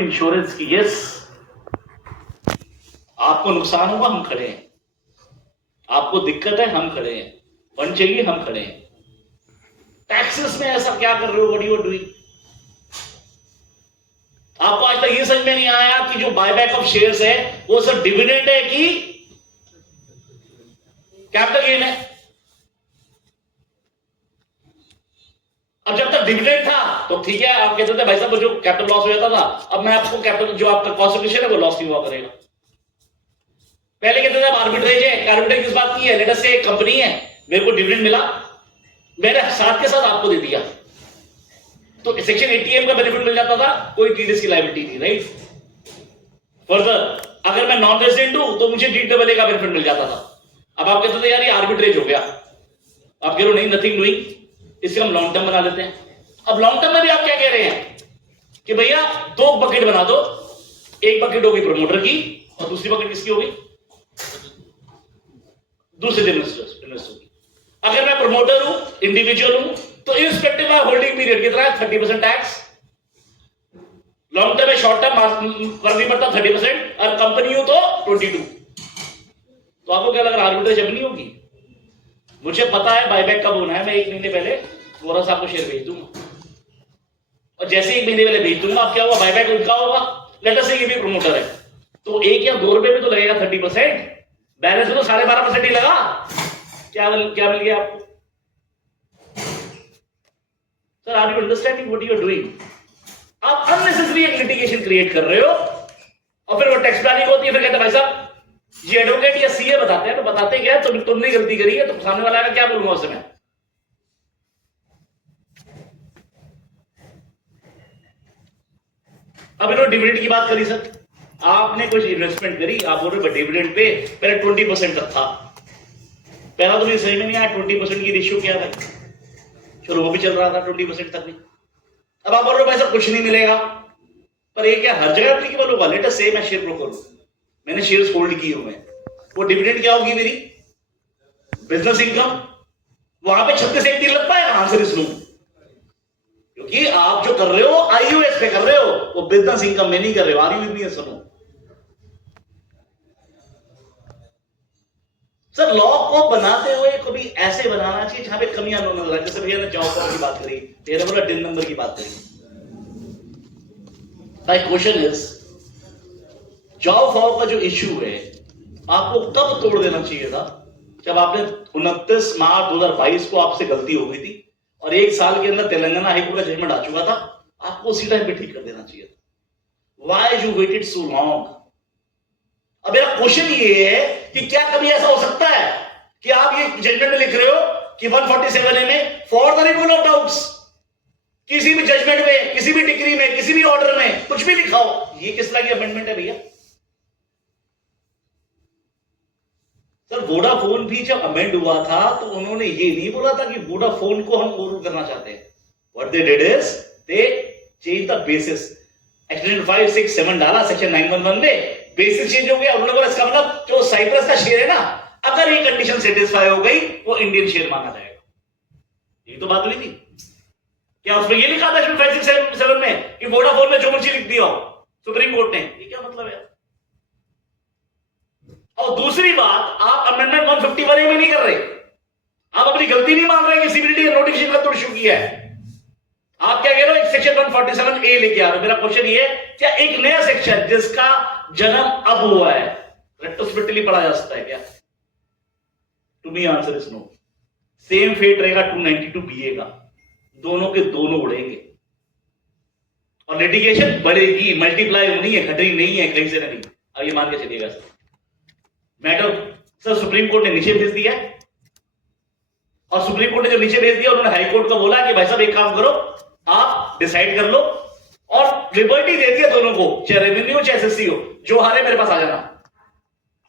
Insurance की, yes, आपको नुकसान हुआ हम खड़े हैं, आपको दिक्कत है हम खड़े हैं, फंड चाहिए हम खड़े हैं। टैक्सेस में ऐसा क्या कर रहे हो, व्हाट यू आर डूइंग? आपको आज तक ये समझ में नहीं आया कि जो बायबैक ऑफ शेयर्स है वो सिर्फ डिविडेंड है कि कैपिटल गेन है? अब जब तक डिविडेंड था तो ठीक है, आप कहते थे भाई साहब जो कैपिटल लॉस हो जाता था, अब मैं आपको कैपिटल जो आपका कॉन्स्टिट्यूशन है वो लॉस नहीं हुआ करेगा। पहले कहते थे आर्बिट्रेज है, आर्बिट्रेज किस बात की है? लेटर से कंपनी है, मेरे को डिविडेंड मिला, मैंने साथ के साथ आपको दे दिया, तो सेक्शन 80M का बेनिफिट मिल जाता था, कोई टीडीएस की लायबिलिटी नहीं, राइट। फर्दर अगर मैं नॉन रेजिडेंट हूं तो मुझे DAA का बेनिफिट मिल जाता था। अब आप कहते थे यार ये आर्बिट्रेज हो गया, आप कह रहे हो नहीं नथिंग डूइंग, इसे हम लॉन्ग टर्म बना लेते हैं। अब लॉन्ग टर्म में भी आप क्या कह रहे हैं कि भैया दो बकेट बना दो, एक बकेट होगी प्रमोटर की और दूसरी बकेट किसकी होगी? दूसरे इन्वेस्टर की। अगर मैं प्रमोटर हूं, इंडिविजुअल हूं, तो इनरिस्पेक्टिव ऑफ होल्डिंग पीरियड कितना है? 30% टैक्स। लॉन्ग टर्म में शॉर्ट टर्म फर्क नहीं पड़ता 30%, और कंपनी हो तो 22। तो आपको क्या लग रहा है आर्बिट्रेज अब नहीं होगी? मुझे पता है बायबैक कब होना है, मैं 1 महीने पहले वोरा साहब को शेयर भेज दूंगा, और जैसे 1 महीने पहले भेज दूंगा, अब क्या हुआ, बायबैक उनका होगा, लेटर से ये भी प्रमोटर है, तो 1 या 2 रुपए में तो लगेगा 30%, बैलेंस में तो 12.5% ही लगा। क्या मिल गया आपको? Sir are you understanding what you are doing? आप अननेसेसरी एक लिटिगेशन क्रिएट कर रहे हो, और फिर वो टैक्स प्लानिंग होती है, फिर कहते हैं भाई साहब ये एडवोकेट या सीए बताते हैं, तो बताते क्या है, तुमने गलती करी है, तो सामने वाला का क्या बोलूंगा उस समय? अब इन्होंने डिविडेंड की बात करी, सर आपने कुछ इन्वेस्टमेंट करी, आप बोल रहे डिविडेंड पे पहले 20% तक था, पहला तो मुझे समझ में नहीं आया 20% की रेशियो क्या है, चलो वो भी चल रहा था 20% तक भी। अब आप बोल रहे हो भाई साहब कुछ नहीं मिलेगा, पर ये क्या हर जगह एप्लीकेबल होगा? लेट अस से मैं शेयर ब्रोकर हूं, मैंने शेयर्स होल्ड किए हुए हैं, वो डिविडेंड क्या होगी मेरी? Business income. वहां पे 36 लगता है, कहां से रिस्क लूं? क्योंकि आप जो कर रहे हो आईओएस पे कर रहे हो, वो बिजनेस इनकम में नहीं कर रहे हो। Are you with me? सुनो सर, लॉ को बनाते हुए कभी ऐसे बनाना चाहिए जहां पे कमियां नजर आए। जैसे भैया ने जॉब की बात करी, भैया ने बोला डिन नंबर की बात करी। My question is, job for का जो इश्यू है आपको कब तोड़ देना चाहिए था? जब आपने 29 मार्च 2022 को आपसे गलती हो गई थी और 1 साल के अंदर तेलंगाना हाईकोर्ट का जजमेंट आ चुका था, आपको उसी टाइम पे ठीक कर देना चाहिए था। Why you weighted so long? अब मेरा क्वेश्चन ये है कि क्या कभी ऐसा हो सकता है कि आप ये जजमेंट में लिख रहे हो कि 147A में for the removal of doubts, किसी भी जजमेंट में, किसी भी डिग्री में, किसी भी ऑर्डर में कुछ भी लिखा हो, ये किस तरह की अमेंडमेंट है भैया? सर वोडाफोन भी जब अमेंड हुआ था तो उन्होंने ये नहीं बोला था कि वोडाफोन को हम ओवर करना चाहते हैं। What they did is they change the basis, extension 5, 6, 7 डाला, सेक्शन 911 में बेसिस चेंज हो गया। उन्होंने बोला इसका मतलब जो साइप्रस का शेयर है ना, अगर ये कंडीशन सेटिस्फाई हो गई वो इंडियन शेयर माना जाएगा। ये तो बात हुई थी। क्या उसमें ये लिखा था 5, 6, 7 में कि वोडाफोन में जो मर्जी लिख दिया हो सुप्रीम कोर्ट ने? ये क्या मतलब है? और दूसरी बात, आप अमेंडमेंट 151A में नहीं कर रहे, आप अपनी गलती नहीं मान रहे कि सीबीडीटी नोटिफिकेशन का तो इशू किया है। आप क्या कह रहे हो? एक सेक्शन 147A लेके आ रहे हो। मेरा क्वेश्चन ये है, क्या एक नया सेक्शन जिसका जन्म अब हुआ है रेट्रोस्पेक्टिवली पढ़ा जा सकता है क्या? To me answer is no. Same fate रहेगा 292BA का, दोनों के दोनों उड़ेंगे और लिटिगेशन बढ़ेगी, मल्टीप्लाई होनी है, घटनी नहीं है कहीं से नहीं। अब ये मान के चलिएगा sir, matter sir supreme court ने नीचे भेज दिया, और सुप्रीम कोर्ट ने जो नीचे भेज दिया उन्होंने हाई कोर्ट को बोला कि भाई साहब एक काम करो, आप डिसाइड कर लो, और लिबर्टी दे दिया दोनों को, चाहे रेवेन्यू चाहे एसएससी हो, जो हारे मेरे पास आ जाना।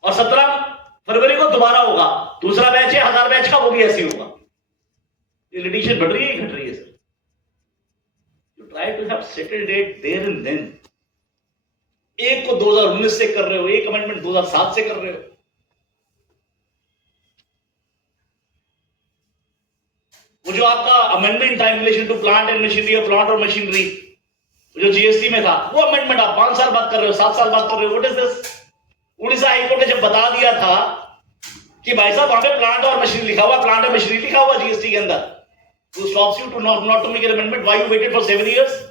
और 17 फरवरी को दोबारा होगा, दूसरा बैच है 1000 बैच का, वो भी ऐसे होगा। ये लिटिगेशन बढ़ रही है घट रही है sir? You try to have settled it there and then. एक को 2019 से कर रहे हो, एक अमेंडमेंट 2007 से कर रहे हो। वो जो आपका अमेंडमेंट था in relation to plant and machinery, plant और मशीनरी, जो जीएसटी में था वो अमेंडमेंट आप 5 साल बात कर रहे हो, 7 साल बात कर रहे हो, what is this? Orissa high court ने जब बता दिया था कि भाई साहब वहां पे प्लांट और मशीनरी लिखा हुआ, प्लांट और मशीनरी लिखा हुआ जीएसटी के अंदर, to stops you to not to make an amendment, why you waited for 7 years?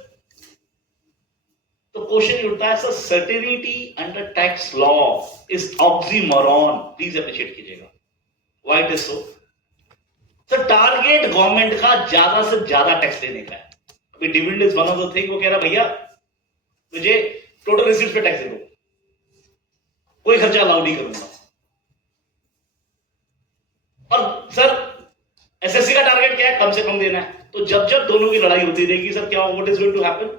तो क्वेश्चन उठता है sir, certainty under tax law is oxymoron, please appreciate कीजिएगा, why it is so? Sir target government का ज्यादा से ज्यादा tax देने का है। अभी dividend is one of the thing, वो कह रहा भैया मुझे टोटल रिसीट्स पे टैक्स दे दो, कोई खर्चा अलाउ नहीं करूंगा। और सर एसएससी का टारगेट क्या है? कम से कम देना है। तो जब जब दोनों की लड़ाई होती रहेगी सर, क्या what is going to happen?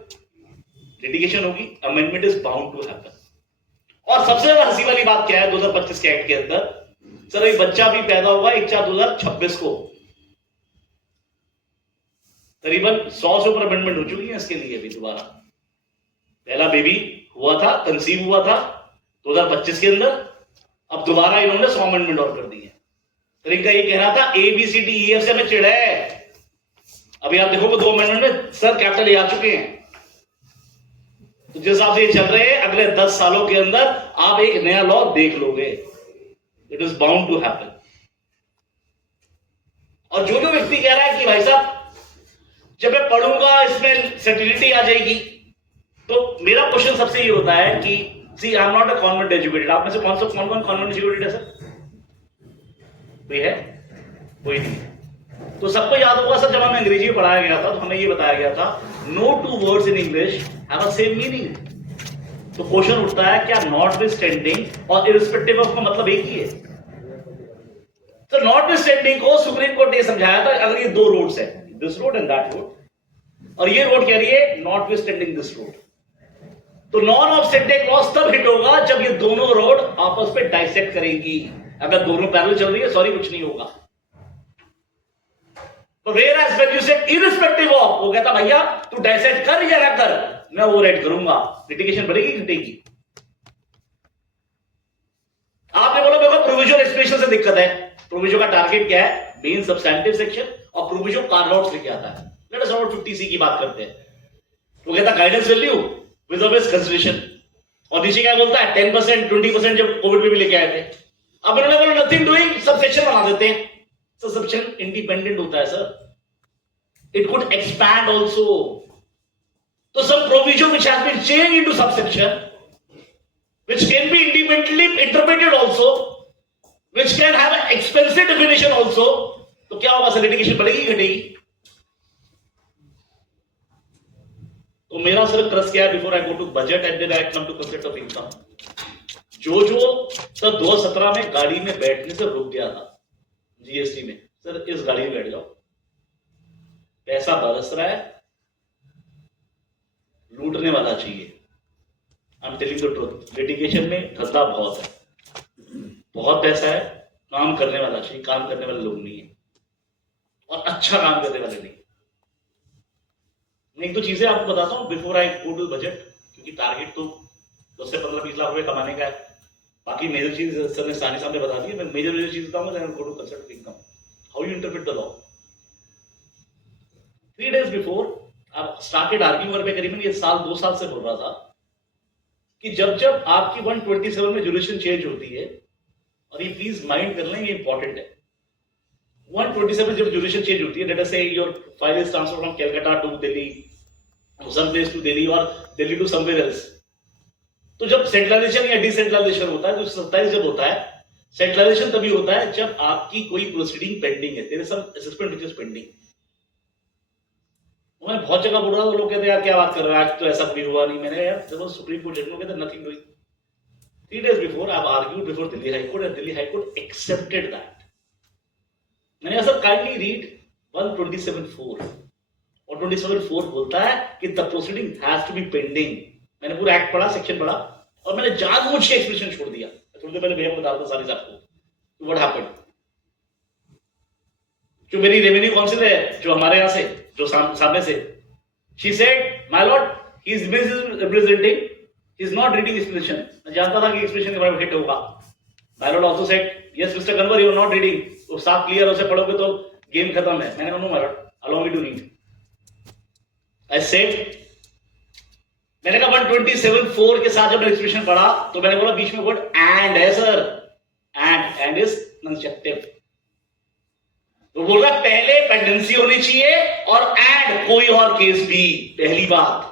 Litigation होगी, amendment is bound to happen. और सबसे ज्यादा हंसी वाली बात क्या है 2025 के एक्ट के अंदर? सर एक बच्चा भी पैदा हुआ 1/4/2026 को, करीबन 100 से ऊपर अमेंडमेंट हो चुकी है इसके लिए भी। दोबारा पहला बेबी हुआ था, कंसीव हुआ था 2025 के अंदर, अब दोबारा इन्होंने 100 अमेंडमेंट और कर दी है। तो इनका ये कह रहा था ABCDEF से हमें चिढ़ है। अभी आप देखोगे 2 अमेंडमेंट में सर कैपिटल ए आ चुके हैं। तो जिस हिसाब से ये चल रहे हैं, अगले 10 सालों के अंदर आप एक नया लॉ देख लोगे, it is bound to happen. और जो जो व्यक्ति कह रहा है कि भाई साहब जब मैं पढ़ूंगा इसमें सर्टिलिटी आ जाएगी, तो मेरा क्वेश्चन सबसे ये होता है कि see I am not a convent educated. आप में से कौन कौन कॉन्वेंट एजुकेटेड है सर? कोई है? कोई नहीं। तो सबको याद होगा सर, जब हमें अंग्रेजी में पढ़ाया गया था तो हमें ये बताया गया था no 2 words in English have a same meaning. तो क्वेश्चन उठता है क्या नॉटविथस्टैंडिंग और इररिस्पेक्टिव ऑफ का मतलब एक ही है? तो नॉटविथस्टैंडिंग को सुप्रीम कोर्ट ने समझाया था अगर ये 2 रोड्स है, this road and that road, और ये रोड कह रही है नॉटविथस्टैंडिंग दिस रोड, तो नॉन ऑफसेटिंग लॉस तब हिट होगा जब ये दोनों रोड आपस में डाइसेक्ट करेंगी। अगर दोनों पैरेलल चल रही है, सॉरी कुछ नहीं होगा। तो वेयर एज व्हेन यू से इररिस्पेक्टिव ऑफ, वो कहता भैया तू डाइसेक्ट कर या ना कर, मैं ओवरराइड करूंगा, लिटिगेशन बढ़ेगी घटेगी। आपने बोला मेरे को प्रोविजनल एक्सप्रेशन से दिक्कत है। प्रोविजन का टारगेट क्या है? मेन सब्सटैंटिव सेक्शन और प्रोविजन कार्व आउट लेके आता है। लेट अस अबाउट 50C की बात करते हैं। वो कहता guidance value with obvious consideration, और नीचे क्या बोलता है 10%, 20% जब कोविड में भी लेके आए थे। अब इन्होंने बोला नथिंग डूइंग, सब सेक्शन बना देते हैं। तो सेक्शन इंडिपेंडेंट होता है sir, it could expand also. तो some provision which has been changed into subsection, which can be independently interpreted also, which can have an explicit definition also, तो क्या होगा सर? लिटिगेशन बढ़ेगी घटेगी? तो मेरा सिर्फ ट्रस्ट क्या है, before I go to budget and then I come to concept of income. जो सर 2017 में गाड़ी में बैठने से रुक गया था जीएसटी में, सर इस गाड़ी में बैठ जाओ, पैसा बरस रहा है, लूटने वाला चाहिए। I am telling the truth, litigation में धंधा बहुत है, बहुत पैसा है, काम करने वाला चाहिए, काम करने वाले लोग नहीं है, और अच्छा काम करने वाले नहीं। मैं एक दो चीजें आपको बताता हूं before I go to budget, क्योंकि टारगेट तो 10 से 15-20 लाख रुपए कमाने का है। बाकी मेजर चीज सर ने सामने बता दी है। मैं मेजर चीज बताऊंगा, then go to concept of income, how you interpret the law. 3 days बिफोर आप स्टार्टेड आर्ग्यूइंग, और मैं करीबन ये 2 साल से बोल रहा था कि जब जब आपकी 127 में ज्यूरिडिक्शन चेंज होती है, और ये प्लीज माइंड कर लें, ये इंपॉर्टेंट है, 127 जब ज्यूरिडिक्शन चेंज होती है, let us say your file is transferred from Calcutta to Delhi, some place to Delhi, और दिल्ली टू समवेयर एल्स। तो जब सेंट्रलाइजेशन या डिसेंट्रलाइजेशन होता है, तो 27 जब होता है, सेंट्रलाइजेशन तभी होता है जब आपकी कोई प्रोसीडिंग पेंडिंग है, तेरे सब असेसमेंट व्हिच इज पेंडिंग। मैं बहुत जगह बोल रहा था, लोग कहते यार क्या बात कर रहा है, आज तो ऐसा भी हुआ नहीं। मैंने कहा यार देखो सुप्रीम कोर्ट जज कहते nothing doing. 3 days before I argued before Delhi high Court, and Delhi high court accepted that. मैंने कहा सर काइंडली रीड 127(4), और 27(4) बोलता है कि the proceeding has to be pending. मैंने पूरा एक्ट पढ़ा, सेक्शन पढ़ा, और मैंने जानबूझ के एक्सप्रेशन छोड़ दिया। थोड़ी देर पहले भैया बता दो सारी आपको व्हाट हैपेंड। जो मेरी रेवेन्यू काउंसिल है, जो हमारे यहां से, जो सामने से, she said my lord he is representing, he is not reading expression। मैं जानता था कि एक्सप्रेशन के बारे में हिट होगा। my lord also said yes Mr. Kanwar you are not reading, तो साफ क्लियर उसे पढ़ोगे तो गेम खत्म है। मैंने कहा no my lord allow me to read। I said मैंने कहा 127(4) के साथ जब मैंने एक्सप्रेशन पढ़ा तो मैंने बोला बीच में वर्ड एंड है सर, एंड इज कंस्ट्रक्टिव। तो बोल रहा पहले पेंडेंसी होनी चाहिए और एंड कोई और केस भी। पहली बात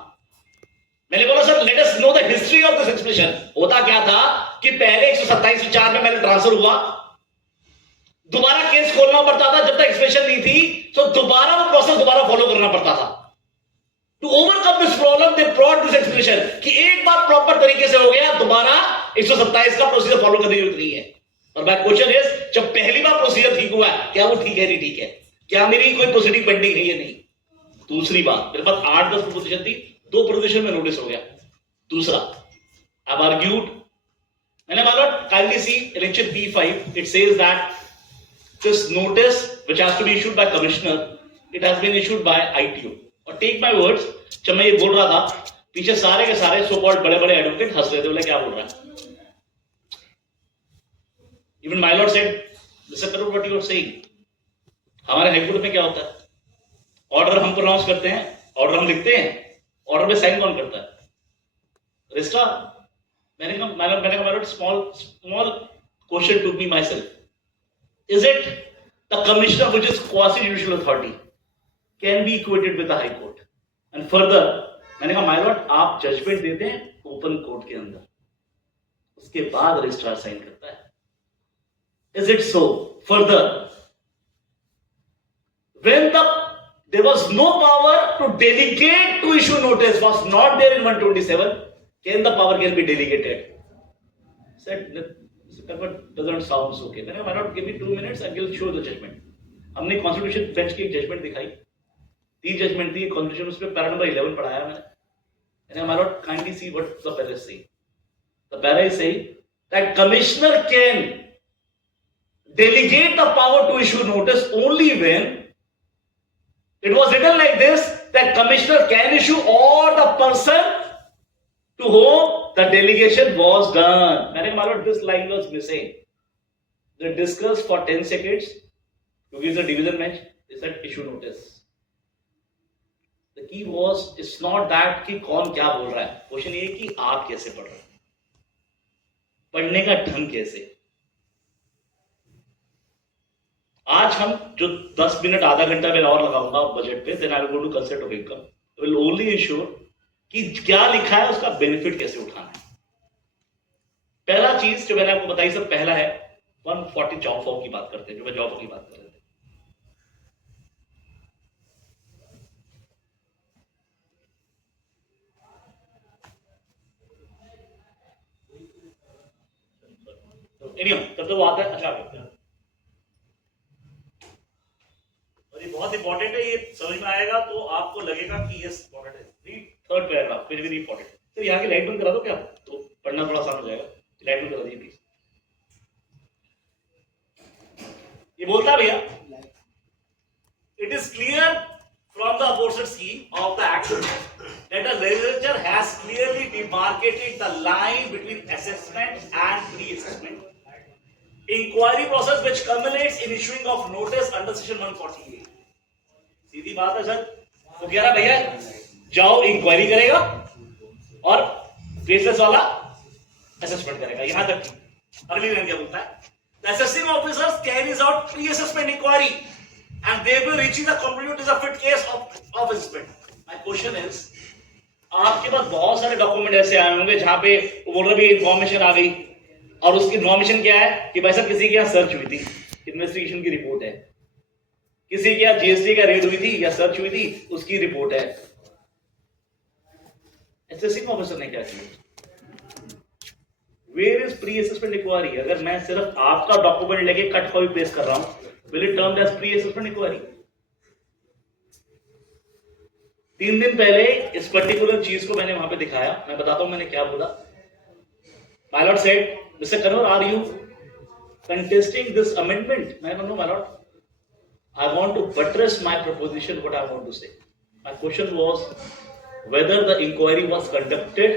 मैंने बोला sir let us know the history of this expression. होता क्या था कि पहले 127(4) में मैंने ट्रांसफर हुआ, दोबारा केस खोलना पड़ता था जब तक एक्सप्रेशन नहीं थी, तो दोबारा वो प्रोसेस दोबारा फॉलो करना पड़ता था। To overcome this problem they brought this expression कि एक बार प्रॉपर तरीके से हो गया, दोबारा 127 का प्रोसीजर फॉलो करने की जरूरत नहीं है। और माय क्वेश्चन इज, जब पहली बार प्रोसीजर ठीक हुआ है, क्या वो ठीक है नहीं ठीक है, क्या मेरी कोई प्रोसीडिंग पेंडिंग है या नहीं? दूसरी बात, मेरे पास 8-10 प्रोपोजिशन थी, 2 प्रोपोजिशन में नोटिस हो गया। दूसरा, आई आर्ग्यूड, मैंने बोला kindly see lecture B5, it says that this notice which has to be issued by commissioner, it has been issued by ITO। और टेक माय वर्ड्स, जब मैं ये बोल रहा था पीछे सारे के सारे सो कॉल्ड बड़े बड़े एडवोकेट हंस रहे थे, बोले क्या बोल रहा है। Even my lord said listen करो व्हाट यू आर सेइंग। हमारे हाईकोर्ट में क्या होता है, ऑर्डर हम प्रोनाउंस करते हैं, ऑर्डर हम लिखते हैं, ऑर्डर पे साइन कौन करता है? रजिस्ट्रार। मैंने कहा small question to me myself, is it the commissioner which is quasi-judicial authority can be equated with the high court? And further, मैंने कहा माय लॉर्ड आप जजमेंट देते हैं ओपन कोर्ट के अंदर, उसके बाद रजिस्ट्रार साइन करता है। Is it so? Further, when there was no power to delegate to issue notice was not there in 127, can the power can be delegated? Said doesn't sound okay. मैंने why not give me 2 minutes and we'll show the judgment। हमने constitution bench की एक judgement दिखाई, 3 judgement थी constitution, उस पे para number 11 पढ़ाया मैंने why not kindly see what the para is saying। The para is saying that commissioner can delegate the power to issue notice only when it was written like this, that commissioner can issue or the person to whom the delegation was done। मैंने मालूम this line was missing। They discussed for 10 seconds क्योंकि it's a division bench, they said issue notice। The key was it's not that कि कौन क्या बोल रहा है, question ये कि आप कैसे पढ़ रहे हैं, पढ़ने का ढंग कैसे। आज हम जो 10 मिनट आधा घंटा मैं और लगाऊंगा बजट पे, then I will go to concept of income, will only ensure कि क्या लिखा है उसका बेनिफिट कैसे उठाना है। पहला चीज जो मैंने आपको बताई सब पहला है 140 जॉब फॉर्म की बात करते हैं, जो मैं जॉब की बात कर रहे थे। तब तो वो आता है। अच्छा, और ये बहुत इंपॉर्टेंट है, ये समझ में आएगा तो आपको लगेगा कि यस इंपॉर्टेंट है। थर्ड पैराग्राफ फिर भी इंपॉर्टेंट। तो यहाँ की लाइट बंद करा दो क्या, तो पढ़ना थोड़ा आसान हो जाएगा। लाइट बंद करा दीजिए प्लीज। ये बोलता भैया, it is clear from the opposite scheme of the act that the legislature has clearly demarcated the line between assessment and pre-assessment inquiry process which culminates in issuing of notice under section 148। सीधी बात है sir. तो कह रहा भैया जाओ inquiry करेगा और basis वाला असेसमेंट करेगा। यहां तक अगली लाइन क्या बोलता है, the assessing officers carries out pre-assessment inquiry and they will reach the conclusion it is a fit case of assessment। My question is, आपके पास बहुत सारे डॉक्यूमेंट ऐसे आए होंगे जहां पे वो बोल रहे भी इंफॉर्मेशन आ गई और उसकी इंफॉर्मेशन क्या है कि भाई साहब किसी के यहाँ सर्च हुई थी, इन्वेस्टिगेशन की रिपोर्ट है, किसी के यहाँ जीएसटी का रेड हुई थी या सर्च हुई थी, उसकी रिपोर्ट है। असेसिंग ऑफिसर ने क्या किया, where is pre assessment inquiry. अगर मैं सिर्फ आपका डॉक्यूमेंट लेके कट कॉपी पेस्ट कर रहा हूं, will it term as pre assessment inquiry? 3 दिन पहले इस पर्टिकुलर चीज को मैंने वहां पे दिखाया, मैं बताता हूं मैंने क्या बोला। My lord said, Mister Kanwar are you contesting this amendment? मैं कहूं my lord, I want to buttress my proposition, what I want to say. My question was whether the inquiry was conducted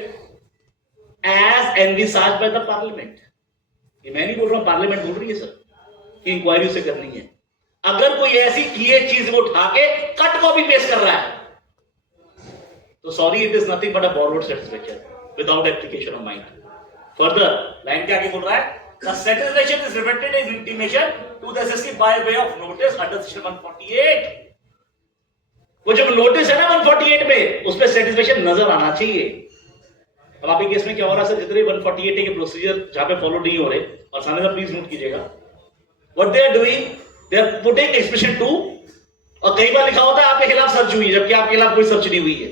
as envisaged by the parliament। ये मैं नहीं बोल रहा हूं, parliament बोल रही है सर कि इंक्वायरी उसे करनी है। अगर कोई ऐसी ये चीज वो उठा के कट कॉपी पेस्ट कर रहा है तो sorry, it is nothing but a borrowed satisfaction without application of mind. Further, line क्या आगे बोल रहा है? The satisfaction is reflected in intimation to the SSC by way of notice under section 148. वो जब नोटिस है ना 148 में, उसमें सेटिस्फेक्शन नजर आना चाहिए. अब आपके केस में क्या हो रहा है सर? जितने 148 के प्रोसीजर जहां पे फॉलो नहीं हो रहे, और सामने से प्लीज नोट कीजिएगा, what they are doing, they are putting expression 2, और कई बार लिखा होता है आपके खिलाफ सर्च हुई है, जबकि आपके खिलाफ कोई सर्च नहीं हुई है.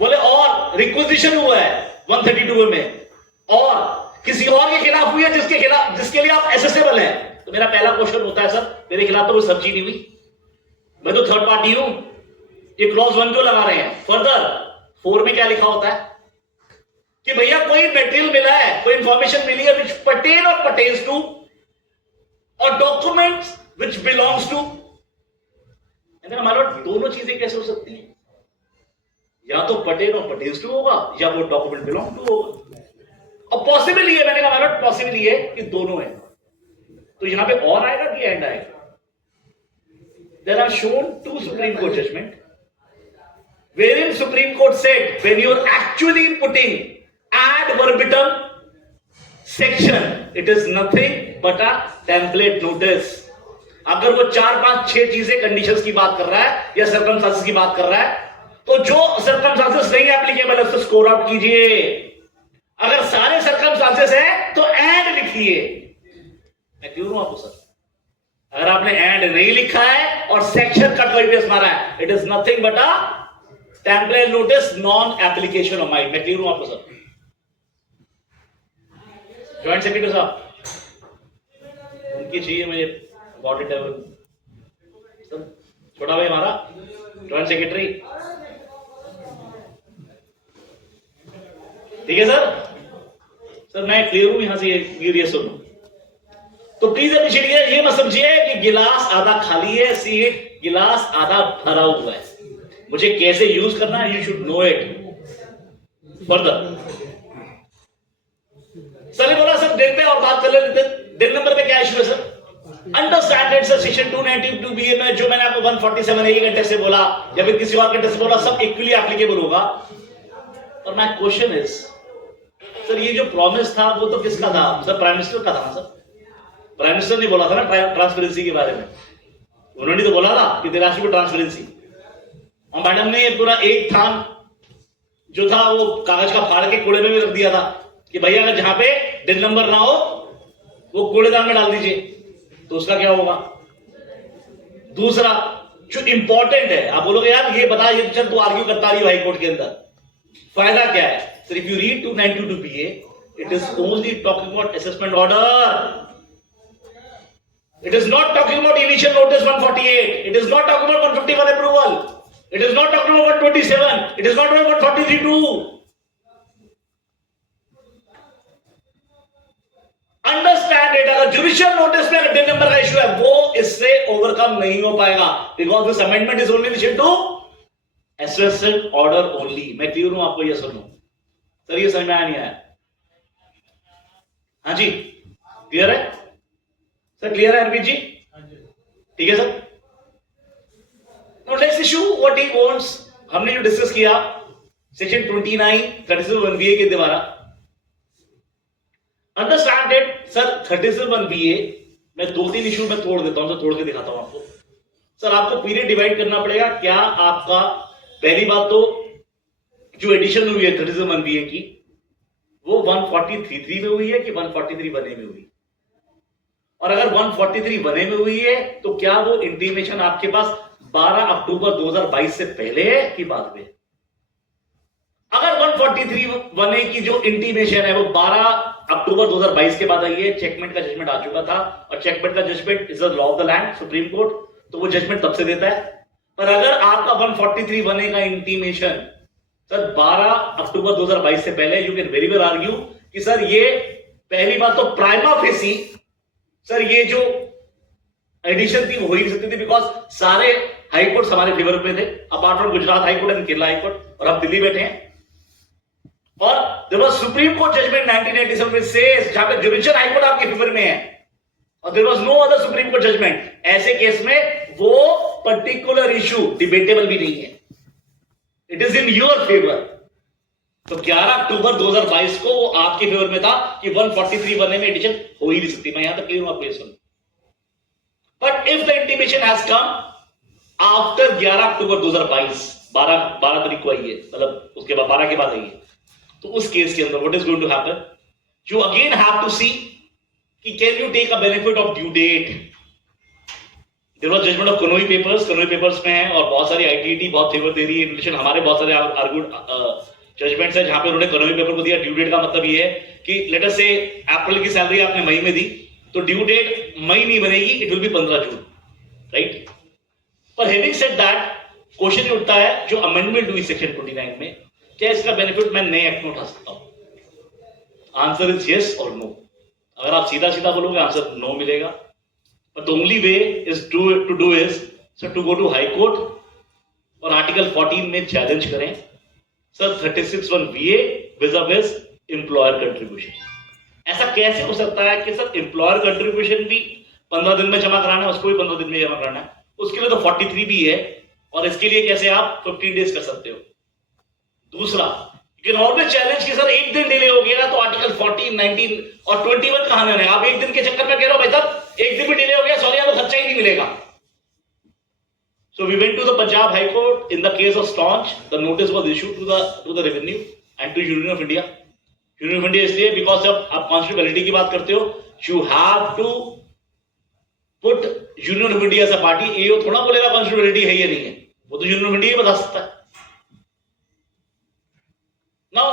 बोले और रिक्विजिशन हुआ है 132 में, और किसी और के खिलाफ हुई है जिसके लिए आप एसेसेबल हैं. तो मेरा पहला क्वेश्चन होता है, सर मेरे खिलाफ तो कोई सर्च ही नहीं हुई, मैं तो थर्ड पार्टी हूं, ये क्लॉज 1 क्यों लगा रहे हैं? फर्दर 4 में क्या लिखा होता है कि भैया कोई मटेरियल मिला है, कोई इंफॉर्मेशन मिली है विच पर्टेन और पर्टेन्स टू, और डॉक्यूमेंट्स विच बिलोंग्स टू. हमारे दोनों चीजें कैसे हो सकती हैं? या तो पर्टेन और पर्टेन्स टू होगा, या वो डॉक्यूमेंट बिलोंग टू होगा. और पॉसिबल ये, मैंने कहा पॉसिबल ये है कि दोनों है. तो यहां पे और आएगा कि एंड आएगा? There are shown 2 Supreme Court judgment wherein Supreme Court said when you are actually putting ad verbatim section, it is nothing but a template notice. अगर वो 4, 5, 6 चीजें कंडीशंस की बात कर रहा है या सर्कमस्टांसेस की बात कर रहा है, तो जो सर्कमस्टांसेस नहीं एप्लीकेबल है उसको स्कोर आउट कीजिए. अगर सारे सर्कमस्टांसेस है तो एंड लिखिए. मैं क्यों हूं आपको सर? अगर आपने एंड नहीं लिखा है और सेक्शन कट कोई पेस्ट मारा है, it is nothing but a template notice, non application of mind. मैं क्लियर हूं आपको सर? ज्वाइंट सेक्रेटरी साहब उनकी चाहिए मुझे बॉडी टेबल. सर छोटा भाई हमारा ज्वाइंट सेक्रेटरी, ठीक है सर? सर मैं क्लियर हूं यहां से, ये सुनो. तो प्लीज अप्रिशिएट, ये मत समझिए कि गिलास आधा खाली है, सी इट, गिलास आधा भरा हुआ है. मुझे कैसे यूज करना है, you should know it. Further sir ने बोला सर दिन पे और बात कर लेते, दिन नंबर पे क्या इशू है sir? Understand it sir, section 292 BA में जो मैंने आपको 147 ए घंटे से बोला या फिर किसी और घंटे से बोला, सब इक्वली एप्लीकेबल होगा. और माय क्वेश्चन इज सर, ये जो प्रॉमिस था वो तो किसका था सर? प्राइम मिनिस्टर का था ना सर? प्राइम मिनिस्टर ने बोला था ना ट्रांसपेरेंसी के बारे में, उन्होंने तो बोला था कि there has to be transparency. और मैडम ने पूरा एक थान जो था वो कागज का फाड़ के कूड़े में भी रख दिया था कि भैया अगर जहां पे दिन नंबर ना हो वो कूड़ेदान में डाल दीजिए. तो उसका क्या होगा? दूसरा जो इंपॉर्टेंट है, आप बोलोगे यार ये बता, ये चल तू आर्ग्यू करता रही हाई कोर्ट के अंदर, फायदा क्या है? Sir if you read 292 BA, it is only talking about assessment order. It is not talking about initial notice 148. It is not talking about 151 approval. It is not talking about 127. It is not talking about 143(2). Understand it. अगर judicial notice में दिन number का issue है, वो इससे overcome नहीं हो पाएगा, because this amendment is only related to assessment order only. मैं क्लियर हूं आपको? ये सुनो सर, ये समझ में आया नहीं आया? हाँ जी क्लियर है सर? क्लियर है अरविंद जी? ठीक है sir. Now let's issue what he wants. हमने जो डिस्कस किया सेक्शन 29 37(1)(BA) के द्वारा, अंडरस्टैंड इट सर. 37(1)(BA) मैं 2-3 इशू में तोड़ देता हूं, तो तोड़ के दिखाता हूं आपको. सर आपको पीरियड डिवाइड करना पड़ेगा. क्या आपका पहली बात तो जो एडिशन हुई है 37(1)(BA) की, वो 143(3) में हुई है कि 143(1)(A) में हुई? और अगर 143(1)(A) में हुई है तो क्या वो इंटीमेशन आपके पास 12 अक्टूबर 2022 से पहले है कि बाद में? अगर 143(1)(A) की जो इंटीमेशन है वो 12 अक्टूबर 2022 के बाद आई है, चेकमेट का जजमेंट आ चुका था, और चेकमेट का judgment is the law of the land, Supreme Court, तो वो जजमेंट तब से देता है. पर अगर आपका 143(1)(A) का इंटीमेशन सर 12 अक्टूबर 2022 से पहले, you can very well argue कि सर ये पहली बात तो प्राइमा फेसी सर ये जो एडिशन थी वो हो ही नहीं सकती थी, बिकॉज सारे हाई कोर्ट हमारे फेवर में थे, apart from Gujarat High Court and Kerala High Court, और आप दिल्ली बैठे हैं. और there was Supreme Court judgment 1987 में सेज, जहां पे जुडिशियल हाई कोर्ट आपके फेवर में है, और there was no other Supreme Court judgment. ऐसे केस में वो पर्टिकुलर इशू डिबेटेबल भी नहीं है. It is in your favour. तो 11 अक्टूबर 2022 को वो आपके फेवर में था कि 143 बनने में एडिशन हो ही नहीं सकती। मैं यहां तक क्लियर हूं आपको ये सुन। But if the intimation has come after 11 October 2022, 12 तारीख को आई है, मतलब उसके बाद 12 के बाद आई है, तो उस केस के अंदर what is going to happen, you again have to see कि can you take a benefit of due date. There was judgement of Kanoi papers में है, और बहुत सारी आईटीटी बहुत फेवर दे रही है रिलेशन। हमारे बहुत सारे आर्गुड जजमेंट्स है जहां पे उन्होंने कनोई पेपर को दिया। ड्यू डेट का मतलब ये है कि लेट अस से अप्रैल की सैलरी आपने मई में दी, तो ड्यू डेट मई नहीं बनेगी, it will be 15 June, right. पर हैविंग सेड दैट, क्वेश्चन ये उठता है जो अमेंडमेंट हुई सेक्शन 29 में, क्या इसका बेनिफिट मैं नए एक्ट में उठा सकता हूं? आंसर इज यस और नो। अगर आप सीधा सीधा बोलोगे आंसर नो मिलेगा। But the only way is to do is to go to High Court और आर्टिकल 14 में चैलेंज करें, सर 36(1)VA विज़ एम्प्लॉयर कंट्रीब्यूशन। ऐसा कैसे हो सकता है कि सर एम्प्लॉयर कंट्रीब्यूशन भी 15 दिन में जमा कराना है, उसको भी 15 दिन में जमा कराना है, उसके लिए तो 43 भी है, और इसके लिए कैसे आप 15 डेज कर सकते हो? दूसरा, यू कैन ऑलवेज चैलेंज कि सर एक दिन डिले हो गया तो आर्टिकल 14, 19 और 21 कहां है? आप एक दिन के चक्कर में कह रहे हो भाई साहब एक दिन भी डिले हो गया, सॉरी आपको खर्चा ही नहीं मिलेगा। So we went to the Punjab High Court in the case of Staunch. The notice was issued to the Revenue and to Union of India. Union of India इसलिए because जब आप constitutionality की बात करते हो, you have to put Union of India as a party. AO थोड़ा बोलेगा constitutionality है या नहीं है, वो तो Union of India ही बता सकता है। Now